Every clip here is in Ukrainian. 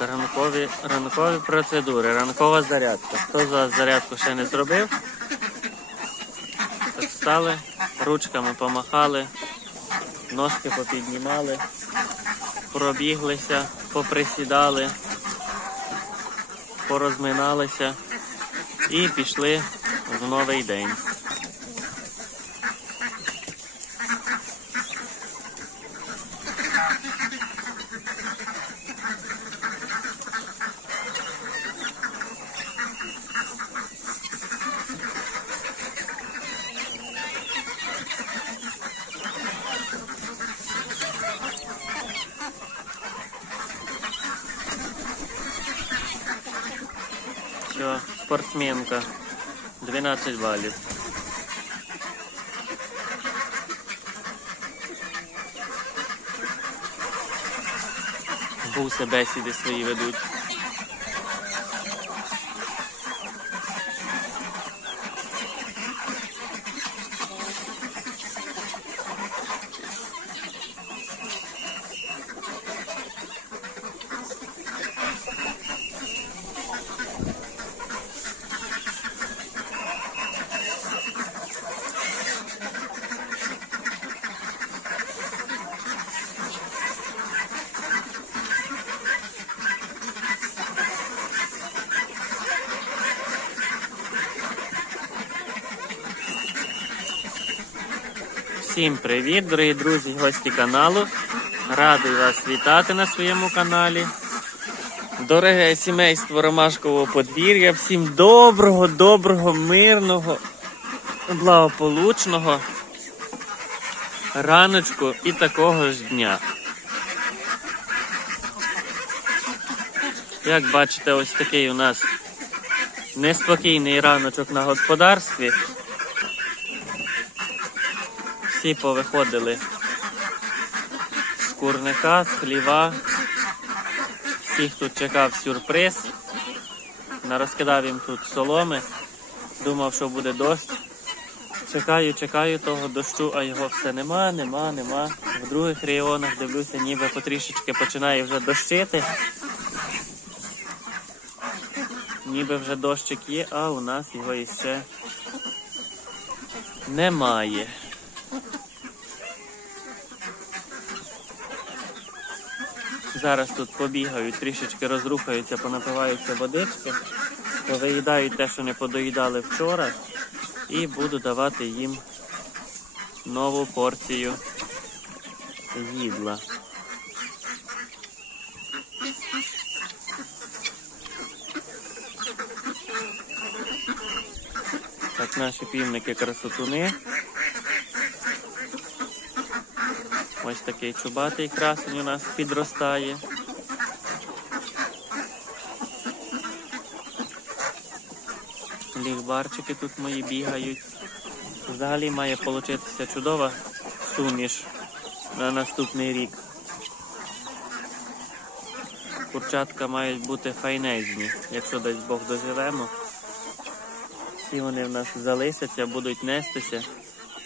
Так, ранкові, ранкові процедури, ранкова зарядка. Хто за зарядку ще не зробив? Так встали, ручками помахали, ножки попіднімали, пробіглися, поприсідали, порозминалися і пішли в новий день. Все, спортсменка. 12 балів. Буси бесіди свої ведуть. Всім привіт, дорогі друзі, гості каналу. Радий вас вітати на своєму каналі. Дороге сімейство Ромашкового подвір'я. Всім доброго, доброго, мирного, благополучного раночку і такого ж дня. Як бачите, ось такий у нас неспокійний раночок на господарстві. Всі повиходили з курника, з хліва. Всіх тут чекав сюрприз. Нарозкидав їм тут соломи. Думав, що буде дощ. Чекаю, чекаю того дощу, а його все нема, нема, нема. В других регіонах дивлюся, ніби потрішечки починає вже дощити. Ніби вже дощик є, а у нас його іще немає. Зараз тут побігають, трішечки розрухаються, понапиваються водички, повиїдають те, що не подоїдали вчора, і буду давати їм нову порцію їдла. Так, наші півники красотуни. Ось такий чубатий красень у нас підростає. Лігбарчики тут мої бігають. Взагалі має получитися чудова суміш на наступний рік. Курчатка мають бути файнезні, якщо десь Бог доживемо. Всі вони в нас залисяться, будуть нестися,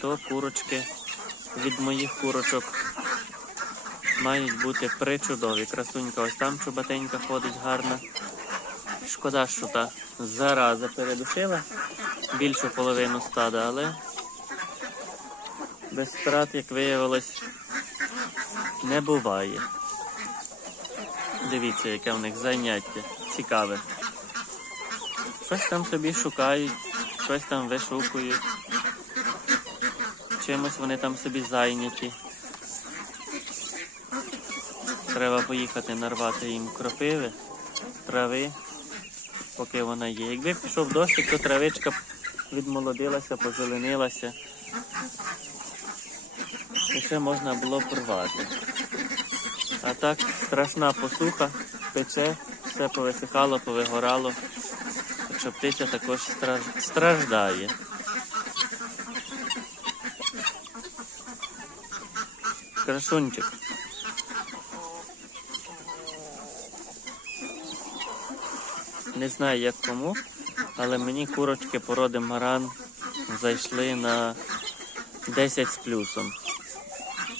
то курочки від моїх курочок мають бути причудові. Красунька ось там чубатенька ходить гарна. Шкода, що та зараза передушила більшу половину стада, але без втрат, як виявилось, не буває. Дивіться, яке в них заняття цікаве. Щось там собі шукають, щось там вишукують. Чимось вони там собі зайняті. Треба поїхати нарвати їм кропиви, трави, поки вона є. Якби пішов дощик, то травичка відмолодилася, позеленилася, І ще можна було порвати. А так страшна посуха, пече, все повисихало, повигорало. Так що птиця також страж- страждає. Красунчик. Не знаю як кому, але мені курочки породи маран зайшли на 10 з плюсом.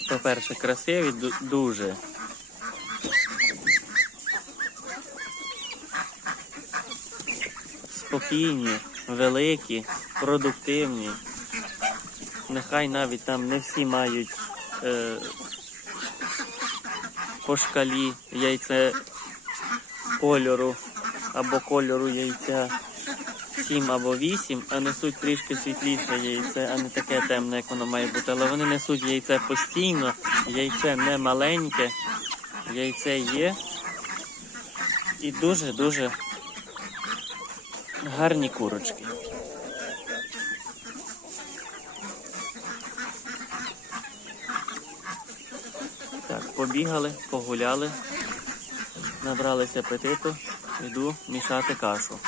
По-перше, красиві дуже. Спокійні, великі, продуктивні. Нехай навіть там не всі мають е, по шкалі яйце кольору або кольору яйця 7 або 8, а несуть трішки світліше яйце, а не таке темне, як воно має бути. Але вони несуть яйце постійно, яйце не маленьке, яйце є. І дуже-дуже гарні курочки. Так, побігали, погуляли, набралися апетиту, йду мішати кашу.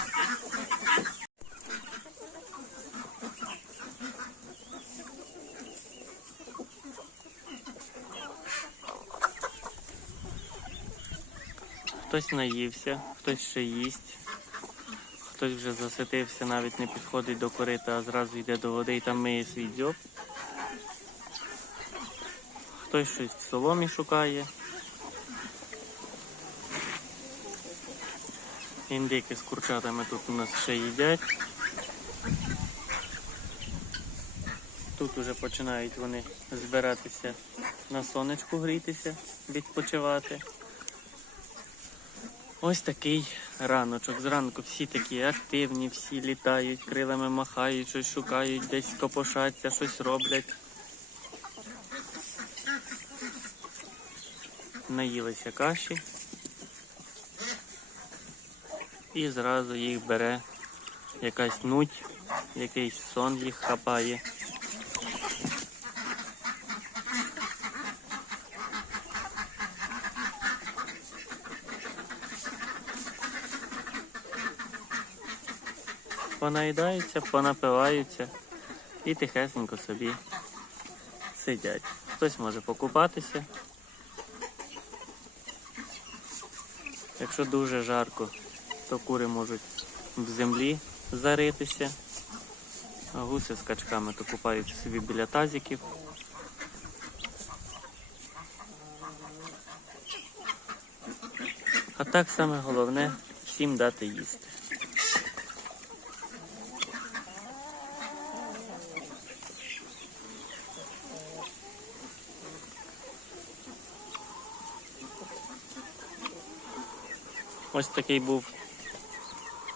Хтось наївся, хтось ще їсть, хтось вже заситився, навіть не підходить до корита, а зразу йде до води і там миє свій дзьоб. Хтось щось в соломі шукає. Індики з курчатами тут у нас ще їдять. Тут уже починають вони збиратися на сонечку грітися, відпочивати. Ось такий раночок. Зранку всі такі активні, всі літають, крилами махають, щось шукають, десь копошаться, щось роблять. Наїлися каші. І зразу їх бере якась нуть, якийсь сон їх хапає. Понаїдаються, понапиваються і тихесенько собі сидять. Хтось може покупатися. Якщо дуже жарко, то кури можуть в землі заритися, а гуси з качками то купаються собі біля тазиків. А так саме головне всім дати їсти. Ось такий був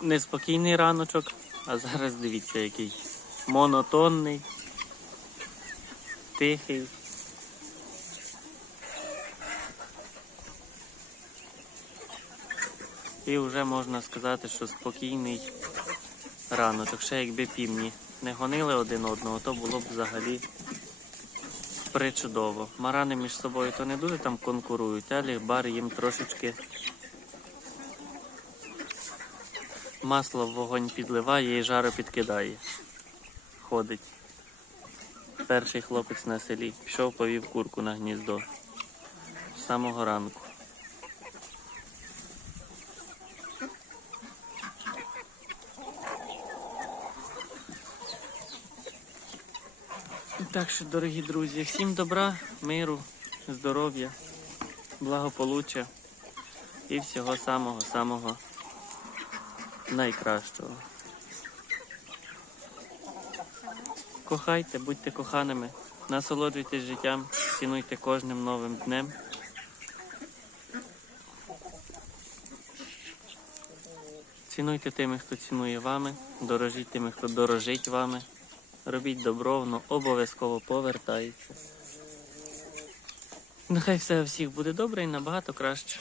неспокійний раночок, а зараз дивіться, який монотонний, тихий. І вже можна сказати, що спокійний раночок. Ще якби півні не гонили один одного, то було б взагалі причудово. Марани між собою то не дуже там конкурують, але бар їм трошечки масло в вогонь підливає і жару підкидає. Ходить. Перший хлопець на селі пішов, повів курку на гніздо з самого ранку. Так що, дорогі друзі, всім добра, миру, здоров'я, благополуччя і всього самого-самого найкращого. Кохайте, будьте коханими, насолоджуйтесь життям, цінуйте кожним новим днем. Цінуйте тими, хто цінує вами, дорожіть тими, хто дорожить вами. Робіть добро, воно обов'язково повертається. Нехай все у всіх буде добре і набагато краще.